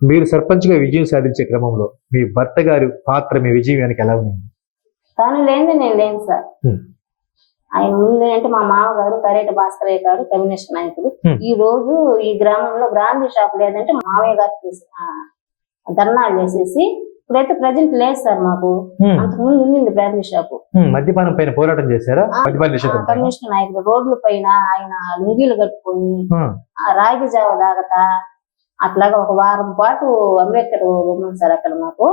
మీరు సర్పంచ్గా విజయం సాధించే క్రమంలో మీ భర్త గారి పాత్ర మీ విజయానికి ఎలా ఉంది? తను లేనిది నేను లేను సార్. ఆయన ముందు అంటే మా మామగారు కరేట భాస్కరయ్య గారు కమ్యూనిస్ట్ నాయకుడు. ఈ రోజు ఈ గ్రామంలో బ్రాందీ షాప్ లేదంటే మామయ్య గారు ధర్నాలు చేసేసి ఇప్పుడైతే ప్రజెంట్ లేదు సార్ మాకు. అంతకుముందు ఉండింది బ్రాందీ షాపు. మద్యపానం పైన పోరాటం చేశారా? కమ్యూనిస్ట్ నాయకుడు రోడ్ల పైన ఆయన లుంగీలు కట్టుకొని రాగి జావ తాగతా అట్లాగా ఒక వారం పాటు అంబేద్కర్ బొమ్మలు సార్ అక్కడ మాకు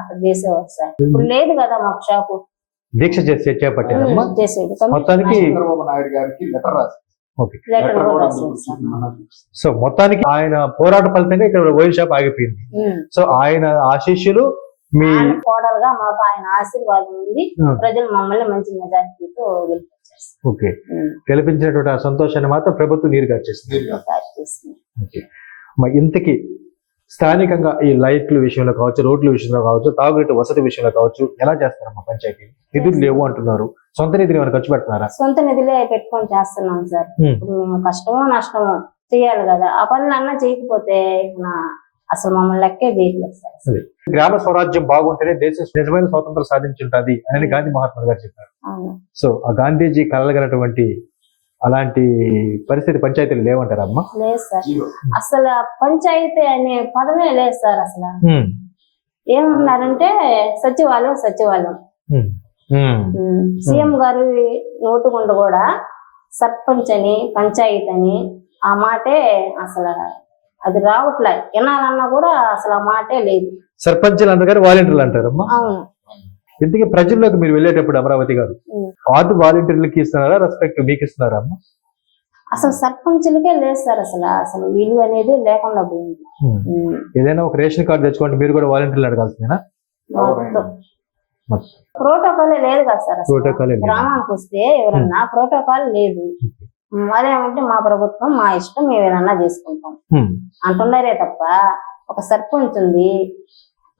అక్కడ చేసేవారు సార్. ఇప్పుడు లేదు కదా మాకు షాపు. దీక్ష చేపట్టారమ్మా. చేసేది మొత్తానికి సో మొత్తానికి ఆయన పోరాట ఫలితంగా ఇక్కడ వైన్ షాప్ ఆగిపోయింది. సో ఆయన ఆశీస్సులు మీ కోడలుగా మాకు ఆయన ఆశీర్వాదం ఉంది. ప్రజలు మమ్మల్ని మంచి మెజారిటీతో ఓకే గెలిపించినటువంటి ఆ సంతోషాన్ని మాత్రం ప్రభుత్వం నీరు గార్చేస్తుంది. ఇంతకీ స్థానికంగా ఈ లైట్ల విషయంలో కావచ్చు, రోడ్ల విషయంలో కావచ్చు, తాగునీటి వసతి విషయంలో కావచ్చు ఎలా చేస్తారమ్మా? పంచాయతీ నిధులు లేవు అంటున్నారు. సొంత నిధులు ఏమైనా ఖర్చు పెడుతున్నారా? సొంత నిధులే పెట్టుకొని చేస్తున్నాం సార్. మేము కష్టమో నష్టమో చేయాలి కదా. ఆ పనులు అన్నా చేయకపోతే అసలు మమ్మల్ని లెక్కే చేయట్లేదు సార్. గ్రామ స్వరాజ్యం బాగుంటేనే దేశం నిజమైన స్వాతంత్రం సాధించుంటది అని గాంధీ మహాత్మా గారు చెప్పారు. సో ఆ గాంధీజీ కలగనటువంటి అలాంటి పరిస్థితి పంచాయతీలు లేవంటారా అమ్మా? లేదు సార్. అసలు పంచాయతీ అనే పదమే లేదు సార్. అసలు ఏమంటున్నారంటే సచివాలయం సచివాలయం. సీఎం గారు నోటుగుండ కూడా సర్పంచ్ అని పంచాయతీ అని ఆ మాటే అసలు అది రావట్లే. వినాలన్నా కూడా అసలు ఆ మాటే లేదు. సర్పంచ్లు అంటారు, వాలంటీర్లు అంటారమ్మా. అవును. ఇంతకీ ప్రజల్లోకి మీరు వెళ్ళేటప్పుడు అమరావతి గారు వార్డు వాలంటీర్లకి ఇస్తున్నారా, రెస్పెక్ట్ మీకు ఇస్తున్నారా అమ్మా? అసలు సర్పంచులకే లేదు సార్. అసలు విలువ అనేది లేకుండా పోయింది. ఏదైనా ఒక రేషన్ కార్డు తెచ్చుకోండి, మీరు కూడా వాలంటీర్లు అడగాల్సిందేనా? ప్రోటోకాలే లేదు కదా సార్. గ్రామానికి వస్తే ఎవరన్నా ప్రోటోకాల్ లేదు. అదేమంటే మా ప్రభుత్వం మా ఇష్టం మేము ఏదన్నా చేసుకుంటాం అంటున్నారే తప్ప ఒక సర్పంచ్ ఉంది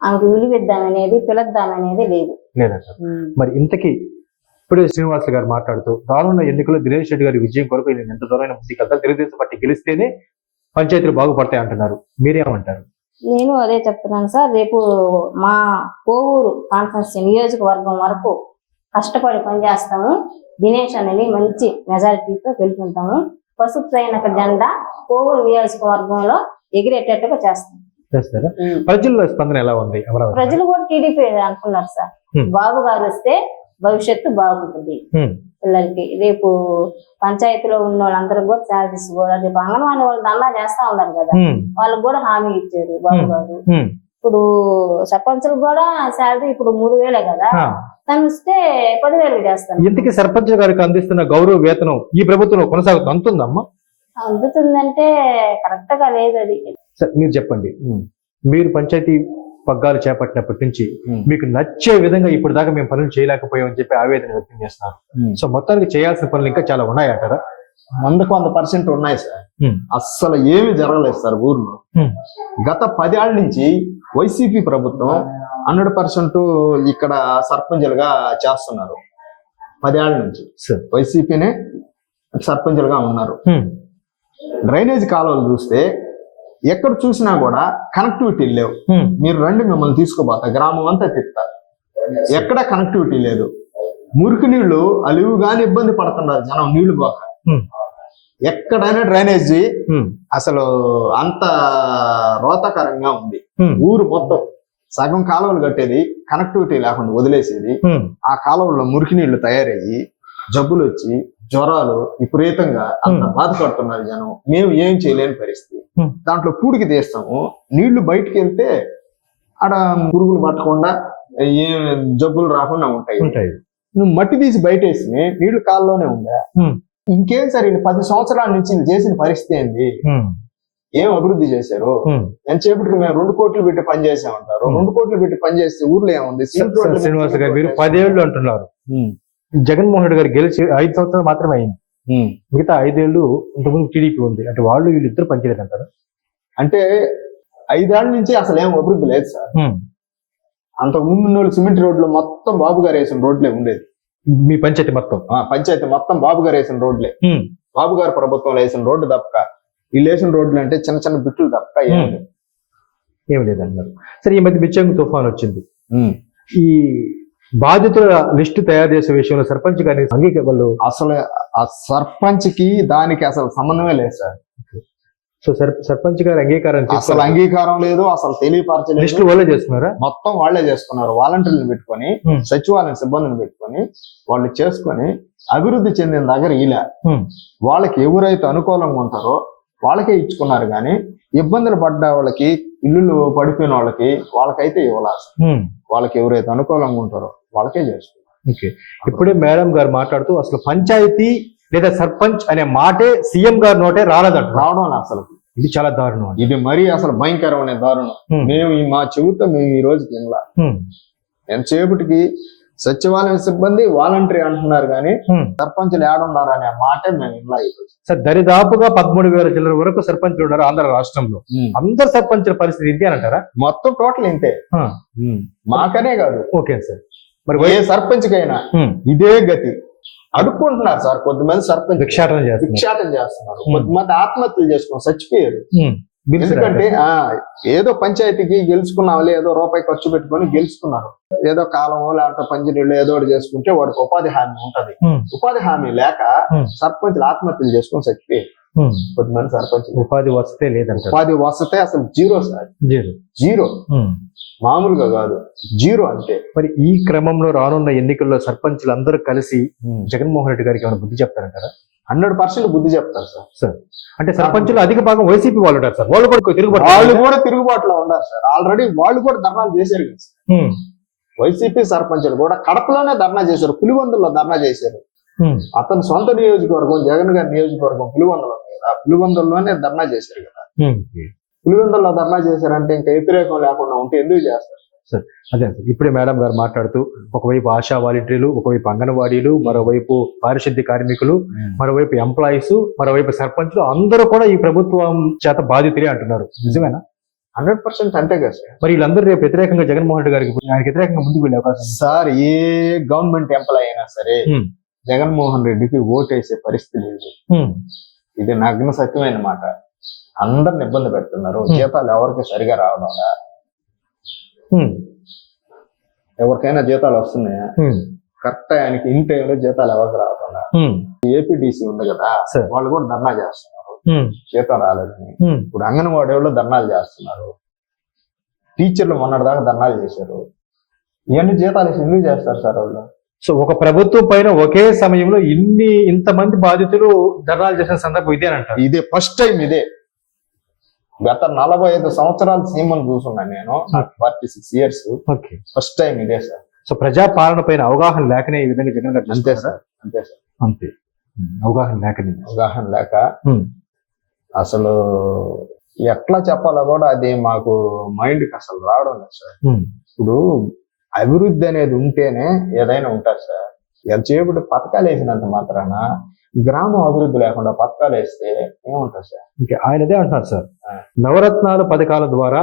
ఆమెకు విలువిద్దామనేది పిలుద్దామనేది లేదు. మరి ఇంతకీ ఇప్పుడే శ్రీనివాస్ గారు మాట్లాడుతూ రానున్న ఎన్నికల్లో దినేష్ రెడ్డి గారి విజయం కొరకు నేను ఎంత దూరమైన ముందుకెళ్తా, తెలుగుదేశం పార్టీ గెలిస్తేనే పంచాయతీలు బాగుపడతాయి అంటున్నారు. మీరేమంటారు? నేను అదే చెప్తున్నాను సార్. రేపు మా కోవూరు కాన్ఫరెన్స్ నియోజకవర్గం వరకు కష్టపడి పనిచేస్తాము. దినేష్ అనేది మంచి మెజారిటీతో గెలుపుకుంటాము. పసుపు సైనిక జెండా కోవూరు నియోజకవర్గంలో ఎగిరేటట్టుగా చేస్తాం. చేస్తారా? ప్రజల్లో స్పందన ఎలా ఉంది? ప్రజలు కూడా టీడీపీ అనుకున్నారు సార్. బాబు గారు వస్తే భవిష్యత్తు బాగుంటుంది పిల్లలకి. రేపు పంచాయతీలో ఉన్న వాళ్ళందరూ కూడా శాలరీస్ కూడా రేపు అంగన్వాడీ వాళ్ళు దండా చేస్తా ఉన్నారు కదా, వాళ్ళకి కూడా హామీ ఇచ్చారు బాబు గారు. ఇప్పుడు సర్పంచులకు కూడా శాలరీ ఇప్పుడు 3,000 కదా, తను ఇస్తే 10,000 చేస్తాను. ఇంతకీ సర్పంచ్ గారికి అందిస్తున్న గౌరవ వేతనం ఈ ప్రభుత్వంలో కొనసాగుతుంది, అందుతుందమ్మా? అందుతుందంటే కరెక్ట్ గా లేదు. అది మీరు చెప్పండి. మీరు పంచాయతీ పగ్గాలు చేపట్టినప్పటి నుంచి మీకు నచ్చే విధంగా ఇప్పుడు దాకా మేము పనులు చేయలేకపోయామని చెప్పి ఆవేదన వ్యక్తం చేస్తున్నారు. సో మొత్తానికి చేయాల్సిన పనులు ఇంకా చాలా ఉన్నాయంటారా? 100% ఉన్నాయి సార్. అస్సలు ఏమి జరగలేదు సార్ ఊర్లో. గత 10 ఏళ్ల నుంచి వైసీపీ ప్రభుత్వం 100% ఇక్కడ సర్పంచులుగా చేస్తున్నారు. 10 ఏళ్ల నుంచి వైసీపీనే సర్పంచులుగా ఉన్నారు. డ్రైనేజ్ కాలువలు చూస్తే ఎక్కడ చూసినా కూడా కనెక్టివిటీ లేవు. మీరు రండి మిమ్మల్ని తీసుకోబోతా, గ్రామం అంతా తిప్పుతా, ఎక్కడ కనెక్టివిటీ లేదు. మురికి నీళ్లు అలివుగాని ఇబ్బంది పడుతున్నారు జనం, నీళ్లు పోక. ఎక్కడైనా డ్రైనేజీ అసలు అంత రోతకరంగా ఉంది. ఊరు మొత్తం సగం కాలువలు కట్టేది కనెక్టివిటీ లేకుండా వదిలేసేది. ఆ కాలువల్లో మురికి నీళ్లు తయారయ్యి జబ్బులు వచ్చి జ్వరాలు విపరీతంగా అంత బాధపడుతున్నారు జనం. మేము ఏం చేయలేని పరిస్థితి. దాంట్లో పూడికి తీస్తాము, నీళ్లు బయటకు వెళ్తే ఆడ పురుగులు పట్టకుండా ఏం జబ్బులు రాకుండా ఉంటాయి. నువ్వు మట్టి తీసి బయట వేసి నీళ్లు కాల్లోనే ఉందా? ఇంకేం సరే 10 సంవత్సరాల నుంచి చేసిన పరిస్థితి ఏంది? ఏం అభివృద్ధి చేశారు? ఎంతసేపటికి మేము 2 కోట్లు పెట్టి పని చేసామంటారు. 2 కోట్లు పెట్టి పని చేస్తే ఊర్లో ఏముంది? శ్రీనివాస్ గారు మీరు 10 ఏళ్ళు అంటున్నారు. జగన్మోహన్ రెడ్డి గారు గెలిచి 5 సంవత్సరాలు మాత్రమే అయింది. మిగతా 5 ఏళ్ళు ఇంతకుముందు టీడీపీ ఉంది. అంటే వాళ్ళు వీళ్ళిద్దరు పనిచేయలేదు అంటారు. అంటే 5 ఏళ్ల నుంచి అసలు ఏం అభివృద్ధి లేదు సార్. అంతకు ముందు సిమెంట్ రోడ్లు మొత్తం బాబు గారు వేసిన రోడ్లే ఉండేది. మీ పంచాయతీ మొత్తం బాబు గారు వేసిన రోడ్లే. బాబు గారు ప్రభుత్వంలో వేసిన రోడ్డు తప్పక వీళ్ళు వేసిన రోడ్లు అంటే చిన్న చిన్న బిట్లు తప్పక. ఏం లేదన్నారు. సరే, ఈ మధ్య బిచ్చంగు తుఫాన్ వచ్చింది. ఉమ్. ఈ బాధితుల లిస్టు తయారు చేసే విషయంలో సర్పంచ్ గారి వాళ్ళు అసలు ఆ సర్పంచ్ కి దానికి అసలు సంబంధమే లేదు సార్. సో సర్పంచ్ గారి అంగీకారం అసలు అంగీకారం లేదు, అసలు తెలియపరచలేదు. లిస్టులు వాళ్ళే చేస్తున్నారా? మొత్తం వాళ్ళే చేసుకున్నారు. వాలంటీర్లు పెట్టుకొని, Hmm. సచివాలయం సిబ్బందిని పెట్టుకొని వాళ్ళు చేసుకొని అభివృద్ధి చెందిన దగ్గర ఇలా వాళ్ళకి ఎవరైతే అనుకూలంగా ఉంటారో వాళ్ళకే ఇచ్చుకున్నారు. కానీ ఇబ్బందులు పడ్డ వాళ్ళకి, ఇల్లులు పడిపోయిన వాళ్ళకైతే ఇవ్వాలి. వాళ్ళకి ఎవరైతే అనుకూలంగా ఉంటారో వాళ్ళకే చేసుకున్నారు. ఓకే. ఇప్పుడే మేడం గారు మాట్లాడుతూ అసలు పంచాయతీ లేదా సర్పంచ్ అనే మాటే సీఎం గారి నోటే రాలేదంట. రావడం అసలు ఇది చాలా దారుణం. ఇది మరీ అసలు భయంకరమైన దారుణం. మేము మా చెబుతా మేము ఈ రోజు తినలా. ఎంతసేపటికి సచివాలయం సిబ్బంది వాలంటరీ అంటున్నారు కానీ సర్పంచులు ఏడున్నారు అనే మాటే మేము ఇలా. సార్, దరిదాపుగా 13,000 చిల్లర వరకు సర్పంచులు ఉన్నారు ఆంధ్ర రాష్ట్రంలో. అందరు సర్పంచుల పరిస్థితి ఇంతే అంటారా? మొత్తం టోటల్ ఇంతే. మాకనే కాదు, ఓకే సార్. మరి ఏ సర్పంచ్ కైనా ఇదే గతి. అడుక్కుంటున్నారు సార్. కొద్దిమంది సర్పంచ్ భిక్షాటన చేస్తున్నారు, కొద్దిమంది ఆత్మహత్యలు చేసుకుని చచ్చిపోయారు. ఎందుకంటే ఏదో పంచాయతీకి గెలుచుకున్నాంలే, ఏదో రూపాయి ఖర్చు పెట్టుకొని గెలుచుకున్నారు, ఏదో కాలమో లేకపోతే పంచాయతీలో ఏదో ఒకటి చేసుకుంటే వాడికి ఉపాధి హామీ ఉంటది. ఉపాధి హామీ లేక సర్పంచ్లు ఆత్మహత్యలు చేసుకుని చచ్చిపోయారు. కొద్దిమంది సర్పంచ్ ఉపాధి వస్తే లేదంట. ఉపాధి వస్తే అసలు జీరో సార్, జీరో. మామూలుగా కాదు, జీరో అంతే. మరి ఈ క్రమంలో రానున్న ఎన్నికల్లో సర్పంచ్లు అందరూ కలిసి జగన్మోహన్ రెడ్డి గారికి ఏమైనా బుద్ధి చెప్తారంటారా? 100% బుద్ధి చెప్తారు సార్. అంటే సర్పంచులు అధిక భాగం వైసీపీ వాళ్ళు ఉంటారు సార్. వాళ్ళు కూడా తిరుగుబాటులో ఉన్నారు సార్. ఆల్రెడీ వాళ్ళు కూడా ధర్నాలు చేశారు కదా సార్. వైసీపీ సర్పంచులు కూడా కడపలోనే ధర్నా చేశారు, పులివెందుల్లో ధర్నా చేశారు. అతని సొంత నియోజకవర్గం జగన్ గారి నియోజకవర్గం పులివెందులో, పులివెందుల్లోనే ధర్నా చేశారు కదా. పులివెందుల్లో ధర్నా చేశారంటే ఇంకా వ్యతిరేకం లేకుండా ఉంటే ఎందుకు చేస్తారు? అదే సార్, ఇప్పుడే మేడం గారు మాట్లాడుతూ ఒకవైపు ఆశా వాలంటీర్లు, ఒకవైపు అంగన్వాడీలు, మరోవైపు పారిశుద్ధ్య కార్మికులు, మరోవైపు ఎంప్లాయీస్, మరోవైపు సర్పంచులు అందరూ కూడా ఈ ప్రభుత్వం చేత బాధితులే అంటున్నారు. నిజమేనా? 100% అంతే కదా సార్. మరి వీళ్ళందరూ రేపు వ్యతిరేకంగా జగన్మోహన్ రెడ్డి గారికి ఆయనకి వ్యతిరేకంగా ముందుకు వెళ్ళే అవకాశం సార్. ఏ గవర్నమెంట్ ఎంప్లాయీ అయినా సరే జగన్మోహన్ రెడ్డికి ఓటేసే పరిస్థితి లేదు. ఇది నగ్న సత్యమైన మాట. అందరిని ఇబ్బంది పెడుతున్నారు. జీతాలు ఎవరికి సరిగా రావడం, ఎవరికైనా జీతాలు వస్తున్నాయా కరెక్ట్ ఆయనకి ఇన్ టైంలో జీతాలు ఎవరికి రావకుండా. ఏపీడీసీ ఉంది కదా, వాళ్ళు కూడా ధర్నా చేస్తున్నారు జీతం రాలేదని. ఇప్పుడు అంగన్వాడీ వాళ్ళు ధర్నాలు చేస్తున్నారు, టీచర్లు మొన్నటిదాకా ధర్నాలు చేశారు. ఇవన్నీ జీతాలు ఎందుకు చేస్తారు సార్ వాళ్ళు? సో ఒక ప్రభుత్వం పైన ఒకే సమయంలో ఇంతమంది బాధితులు ధర్నాలు చేసిన సందర్భం ఇదేనంటారు. ఇదే ఫస్ట్ టైం. ఇదే గత 45 సంవత్సరాలు సీఎం చూస్తున్నాను నేను, 46 years. ఫస్ట్ టైం ఇదే సార్. సో ప్రజా పాలన పైన అవగాహన లేకనే ఈ విధంగా జగన్ గారు. అంతే సార్, అంతే సార్, అంతే. అవగాహన లేక అసలు ఎట్లా చెప్పాలో కూడా అది మాకు మైండ్కి అసలు రావడం లేదు సార్. ఇప్పుడు అభివృద్ధి అనేది ఉంటేనే ఏదైనా ఉంటుంది సార్. ఎంతసేపు పథకాలు వేసినంత మాత్రాన గ్రామం అభివృద్ధి లేకుండా పథకాలు వేస్తే ఏముంటుంది సార్? ఇంకా ఆయన అదే అంటున్నారు సార్, నవరత్నాలు పథకాల ద్వారా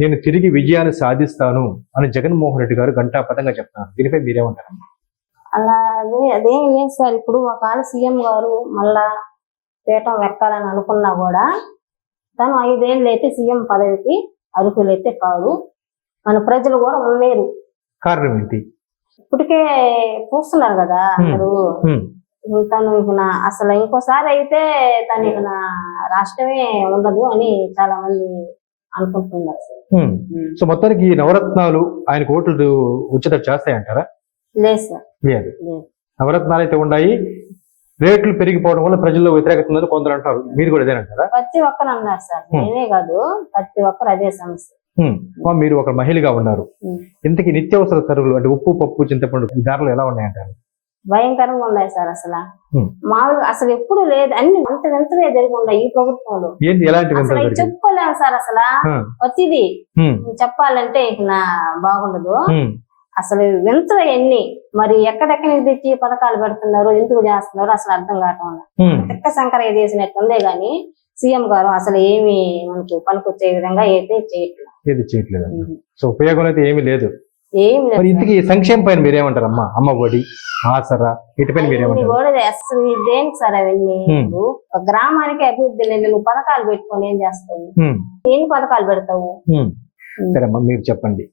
నేను తిరిగి విజయాన్ని సాధిస్తాను అని జగన్మోహన్ రెడ్డి గారు ఘంటాపథంగా చెప్తున్నారు. దీనిపై మీరేమంటారు? అలా అదేం లేదు సార్. ఇప్పుడు ఒకవేళ సీఎం గారు మళ్ళా పీఠం ఎక్కాలని అనుకున్నా కూడా తను 5 ఏళ్ళు అయితే సీఎం పదవికి అర్హులైతే కాదు. మన ప్రజలు కూడా ఉండలేరు. కారణం ఏంటి? ఇప్పటికే చూస్తున్నారు కదా అందరూ. తను ఇక అసలు ఇంకోసారి అయితే తను ఇక రాష్ట్రమే ఉండదు అని చాలా మంది అనుకుంటున్నారు. సో మొత్తానికి ఈ నవరత్నాలు ఆయనకు ఓట్లు వచ్చేటట్టు చేస్తాయంటారా? లేదు సార్, లేదు. నవరత్నాలు అయితే ఉన్నాయి, రేట్లు పెరిగిపోవడం వల్ల ప్రజల్లో వ్యతిరేకత ఉందని కొందరు అంటారు. మీరు కూడా ఇదేనంటారా? ప్రతి ఒక్కరు అన్నారు సార్, నేనే కాదు ప్రతి ఒక్కరు అదే సమస్య. మీరు ఒక మహిళగా ఉన్నారు, ఇంతకీ నిత్యావసర సరుకులు అంటే ఉప్పు, పప్పు, చింతపండు ఈ ధరలు ఎలా ఉన్నాయంటారు? భయంకరంగా ఉన్నాయి సార్. అసలు మామూలుగా అసలు ఎప్పుడు లేదు, అన్ని వింతగా జరిగి ఉన్నాయి ఈ ప్రభుత్వంలో. చెప్పుకోలేము సార్. అసలు ప్రతిది చెప్పాలంటే ఇక బాగుండదు. అసలు వింత ఎన్ని మరి ఎక్కడెక్కడి నుంచి తెచ్చి పథకాలు పెడుతున్నారు, ఎందుకు చేస్తున్నారు అసలు అర్థం కావటం. తిక్క శంకరయ్య చేసినట్టుందే గాని సీఎం గారు అసలు ఏమి మనకు పనికొచ్చే విధంగా అయితే చేయట్లేదు. సో ఉపయోగం అయితే ఏమీ లేదు. ఏమి ఇంతకీ సంక్షేమ పైన మీరేమంటారు? అమ్మ ఒడి, ఆసరా వీటిపైన మీరేమంటారు? దేనికి సార్ అవన్నీ? గ్రామానికి అభివృద్ధి లేదు, నువ్వు పథకాలు పెట్టుకొని ఏం చేస్తావు? ఏం పథకాలు పెడతావు? సరే అమ్మా, మీరు చెప్పండి,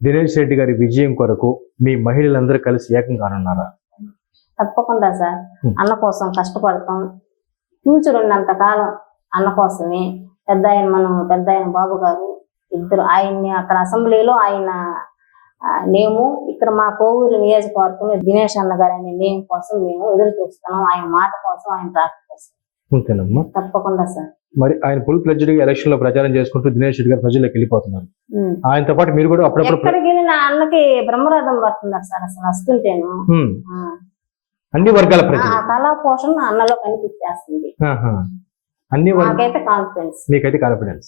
దినేష్ రెడ్డి గారి విజయం కొరకు మీ మహిళలందరూ కలిసి ఏకం కానున్నారా? తప్పకుండా సార్. అన్న కోసం కష్టపడతాం. ఫ్యూచర్ ఉన్నంత కాలం అన్న కోసమే. పెద్ద ఆయన బాబు గారు ఇద్దరు ఆయన్ని అక్కడ అసెంబ్లీలో ఆయన నేము, ఇక్కడ మా కోవూరు నియోజకవర్గంలో దినేష్ అన్న గారు అనే నేమ్ కోసం మేము ఎదురు చూస్తున్నాం. ఆయన మాట కోసం, ఆయన రాక కోసం. అంతేనమ్మా. తప్పకుండా సార్. మరి ఆయన ఫుల్ ఫ్లెడ్జ్డ్ గా ఎలక్షన్ లో ప్రచారం చేసుకుంటూ దినేష్ రెడ్డి గారు ప్రజల్లోకి వెళ్ళిపోతున్నారు. ఆయనతో పాటు మీరు కూడా అప్పుడప్పుడు ఎక్కడికి వెళ్ళిన అన్నకి బ్రహ్మరథం పడుతున్నారు సార్. అసలు వస్తుంటేను అన్ని వర్గాల ప్రజలు ఆ కళా పోషణ అన్నలో కనిపించేస్తుంది. అన్ని నాకైతే కాన్ఫిడెన్స్. మీకైతే కాన్ఫిడెన్స్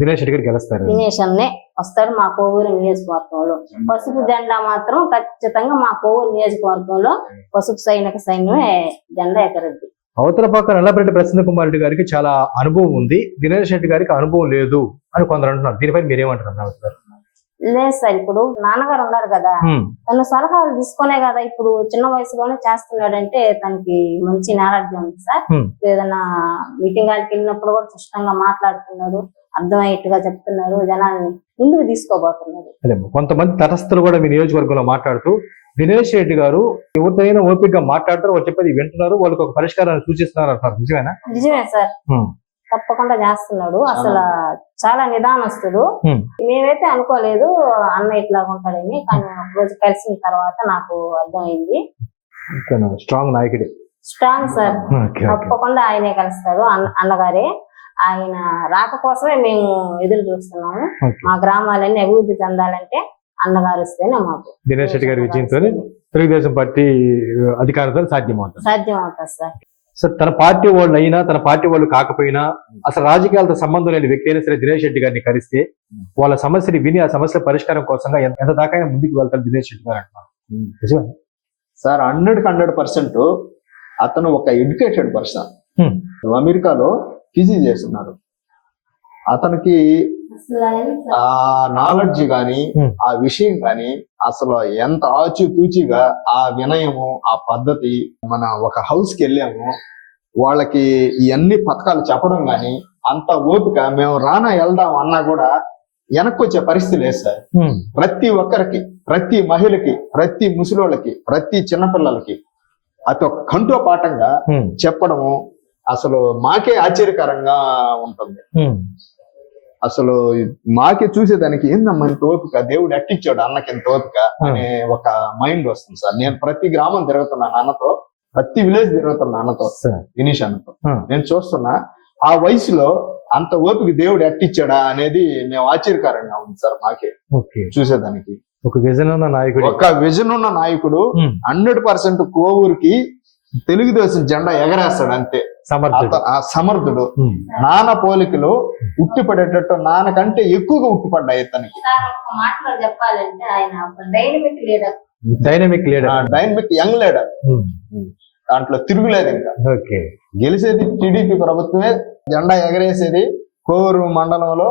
దినేష్ రెడ్డి గారు గెలుస్తారు. దినేష్ అన్నే వస్తాడు మా కోవూరు నియోజకవర్గంలో. పసుపు జెండా మాత్రం ఖచ్చితంగా మా కోవూరు నియోజకవర్గంలో పసుపు సైన్యమే జెండా ఎగరద్ది. అవతల పక్క నల్లపరెడ్డి ప్రసన్న కుమార్ రెడ్డి గారికి చాలా అనుభవం ఉంది, దినేష్ రెడ్డి గారికి అనుభవం లేదు అని కొందరు అంటున్నారు. దీనిపై మీరేమంటారు? లేదు సార్, ఇప్పుడు నాన్నగారు ఉన్నారు కదా, తను సలహాలు తీసుకునే కదా ఇప్పుడు చిన్న వయసులోనే చేస్తున్నాడంటే తనకి మంచి నాలెడ్జ్ ఉంది సార్. ఏదైనా మీటింగ్ వాళ్ళకి వెళ్ళినప్పుడు కూడా స్పష్టంగా మాట్లాడుతున్నాడు, అర్థమయ్యేట్టుగా చెప్తున్నారు, జనాల్ని ముందుకు తీసుకోబోతున్నారు. అదే కొంతమంది తటస్థులు కూడా మీ నియోజకవర్గంలో మాట్లాడుతూ దినేష్ రెడ్డి గారు ఎవరితోనైనా ఓపికగా మాట్లాడతారు, వాళ్ళు చెప్పేది వింటున్నారు, వాళ్ళకి ఒక పరిష్కారాన్ని సూచిస్తున్నారు అంటారు. నిజమేనా? నిజమే సార్, తప్పకుండా చేస్తున్నాడు. అసలు చాలా నిదానస్తుడు. మేమైతే అనుకోలేదు అన్న ఇట్లా ఉంటాడని, కానీ ఒక రోజు కలిసిన తర్వాత నాకు అర్థమైంది. స్ట్రాంగ్ నాయకుడే. స్ట్రాంగ్ సార్, తప్పకుండా ఆయనే కలుస్తాడు. అన్నగారే. ఆయన రాక కోసమే మేము ఎదురు చూస్తున్నాము. మా గ్రామాలన్నీ అభివృద్ధి చెందాలంటే అన్నగారు వస్తేనే మాకు. దినేష్ రెడ్డి గారి విజయంతో తెలుగుదేశం పార్టీ అధికారంతో సాధ్యమవుతుంది సార్. సార్, తన పార్టీ వాళ్ళు అయినా తన పార్టీ వాళ్ళు కాకపోయినా అసలు రాజకీయాలతో సంబంధం లేని వ్యక్తి అయినా సరే దినేష్ రెడ్డి గారిని కలిస్తే వాళ్ళ సమస్యని విని ఆ సమస్యల పరిష్కారం కోసంగా ఎంత దాకా ముందుకు వెళ్తారు దినేష్ రెడ్డి గారు అంటున్నారు. సార్ 100% అతను ఒక ఎడ్యుకేటెడ్ పర్సన్. అమెరికాలో పీజీ చేస్తున్నారు. అతనికి ఆ నాలెడ్జ్ గాని ఆ విషయం గాని అసలు ఎంత ఆచితూచిగా ఆ వినయము ఆ పద్ధతి. మన ఒక హౌస్ కి వెళ్ళాము, వాళ్ళకి ఇవన్నీ పథకాలు చెప్పడం గాని అంత ఓపిక. మేము వెళ్దాం అన్నా కూడా వెనక్కి వచ్చే పరిస్థితి లేదు సార్. ప్రతి ఒక్కరికి, ప్రతి మహిళకి, ప్రతి ముసలోళ్ళకి, ప్రతి చిన్నపిల్లలకి అతి ఒక కంటో పాఠంగా చెప్పడము అసలు మాకే ఆశ్చర్యకరంగా ఉంటుంది. అసలు మాకే చూసేదానికి ఏందమ్మా ఇంత ఓపిక, దేవుడు అట్టించాడు అన్నకి ఎంత ఓపిక అనే ఒక మైండ్ వస్తుంది సార్. నేను ప్రతి గ్రామం తిరుగుతున్నాను అన్నతో, ప్రతి విలేజ్ తిరుగుతున్నా అన్నతో, దినేష్ అన్నతో. నేను చూస్తున్నా ఆ వయసులో అంత ఓపిక దేవుడు అట్టించాడా అనేది మేము ఆశ్చర్యకరంగా ఉంది సార్ మాకే చూసేదానికి. ఒక విజన్ ఉన్న నాయకుడు 100% కోవూరుకి తెలుగుదేశం జెండా ఎగరేస్తాడు అంతే. సమర్థుడు. నాన్న పోలికలు ఉట్టిపడేటట్టు నాన్నకంటే ఎక్కువగా ఉట్టిపడ్డాయి తనకి. చెప్పాలంటే ఆయన డైనమిక్ యంగ్ లీడర్. దాంట్లో తిరుగులేదు. ఇంకా గెలిచేది టీడీపీ ప్రభుత్వమే, జెండా ఎగరేసేది కోవూరు మండలంలో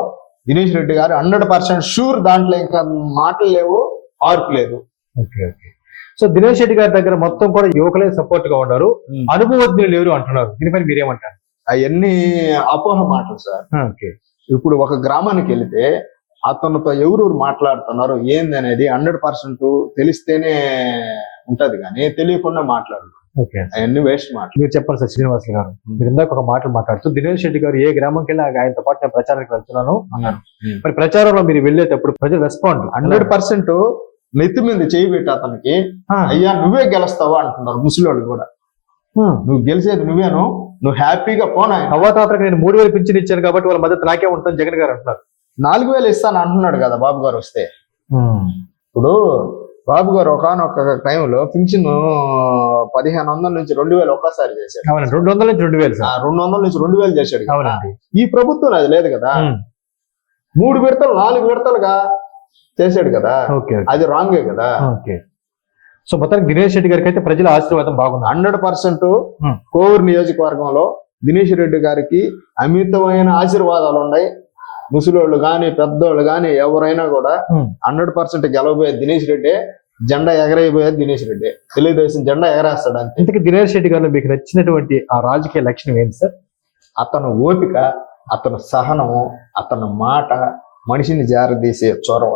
దినేష్ రెడ్డి గారు 100% షూర్. దాంట్లో ఇంకా మాటలు లేవు, ఆర్పు లేదు. సో దినేష్ రెడ్డి గారి దగ్గర మొత్తం కూడా యువకులే సపోర్ట్ గా ఉన్నారు, అనుభవజ్ఞులు లేరు అంటున్నారు. దీనిపై మీరేమంటారు? అవన్నీ అపోహ మాటలు సార్. ఇప్పుడు ఒక గ్రామానికి వెళితే అతనితో ఎవరెవరు మాట్లాడుతున్నారు ఏంది అనేది 100% తెలిస్తేనే ఉంటది, కానీ తెలియకుండా మాట్లాడు అవన్నీ వేస్ట్ మాట. మీరు చెప్పండి సార్ శ్రీనివాస్ గారు, మీరు ఇందాక ఒక మాటలు మాట్లాడుతూ దినేష్ రెడ్డి గారు ఏ గ్రామంకి వెళ్ళి ఆయనతో పాటు నేను ప్రచారానికి వెళ్తున్నాను అన్నారు. మరి ప్రచారంలో మీరు వెళ్ళేటప్పుడు ప్రజలు రెస్పాండ్ 100% నెత్తి మీద చేయబెట్టి అతనికి అయ్యా నువ్వే గెలుస్తావా అంటున్నారు ముసలివాళ్ళు కూడా. నువ్వు గెలిచేది నువ్వేను, నువ్వు హ్యాపీగా పోనా. అవ్వతాతకు నేను 3000 పింఛన్ ఇచ్చాను కాబట్టి వాళ్ళ మద్దతు నాకే ఉంటుంది జగన్ గారు అంటున్నారు. 4000 ఇస్తాను అంటున్నాడు కదా బాబు గారు వస్తే. ఇప్పుడు బాబు గారు ఒకనొక టైంలో పింఛన్ 1500 నుంచి 2000 ఒక్కసారి చేశాడు. 200 నుంచి 2000 200 నుంచి 2000 చేశాడు. ఈ ప్రభుత్వం అది లేదు కదా, 3 విడతలు 4 విడతలుగా చేశాడు కదా, అది రాంగే కదా. సో మొత్తానికి దినేష్ రెడ్డి గారికి అయితే ప్రజల ఆశీర్వాదం బాగుంది. 100% కోవూరు నియోజకవర్గంలో దినేష్ రెడ్డి గారికి అమితమైన ఆశీర్వాదాలు ఉన్నాయి. ముసలోళ్ళు గాని పెద్దోళ్ళు గాని ఎవరైనా కూడా 100% గెలవబోయేది దినేష్ రెడ్డి, జెండా ఎగరైపోయేది దినేష్ రెడ్డి. తెలుగుదేశం జెండా ఎగరేస్తాడు అంతే. ఇంతకీ దినేష్ రెడ్డి గారిలో మీకు నచ్చినటువంటి ఆ రాజకీయ లక్షణం ఏంటి సార్? అతను ఓపిక, అతను సహనము, అతను మాట, మనిషిని జారదీసే చొరవ.